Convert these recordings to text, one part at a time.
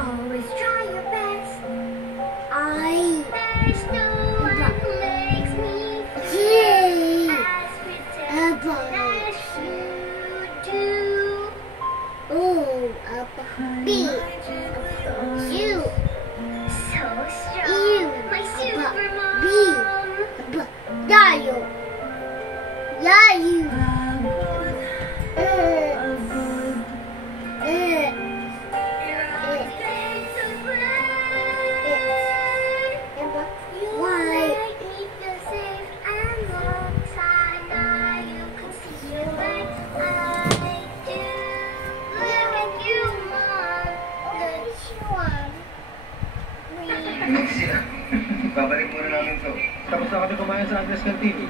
Always try your best. There's no one who makes me feel as pretend as you do. B. You. So strong. My super mom. Yayo. Babalik muna namin to. Tapos na kami kumain sa Andres Canteen.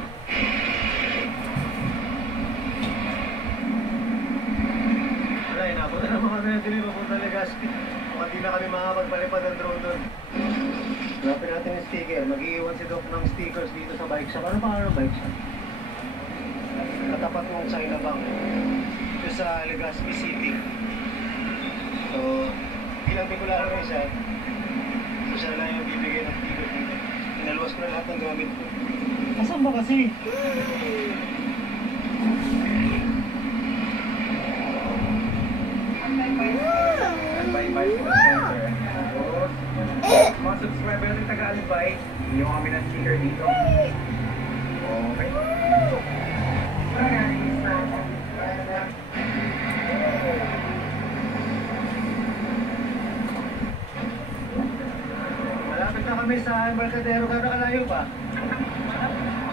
Wala, inabot na naman kami ng dili papunta Legazpi. Kung hindi na kami makapagpalipad ang drone doon. Hanapin natin yung sticker. Mag-iiwan si Doc ng stickers dito sa bike shop. Ano pa ang bike shop? Katapat ng China Bank. Ito sa Legazpi City. So, bilang Bicolano rin siya. So siya lang yung bibigay ng sticker dito. Inaluwas ko na lahat ng gamit ko. Asan ba kasi? Albay Fitness Center. Mga subscriber natin taga-Albay, hindi mo kami ng sticker dito. Okay. Malapit na kami sa Embarcadero, kakalayo pa.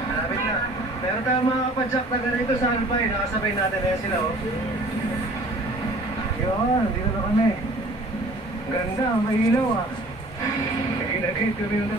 Malapit na. Meron tayong mga kapadyak na ganito sa Albay, nakasabay natin na sila, oh. Yun, dito na kami. Ganda, may ilaw, ah. Nagkita kami yung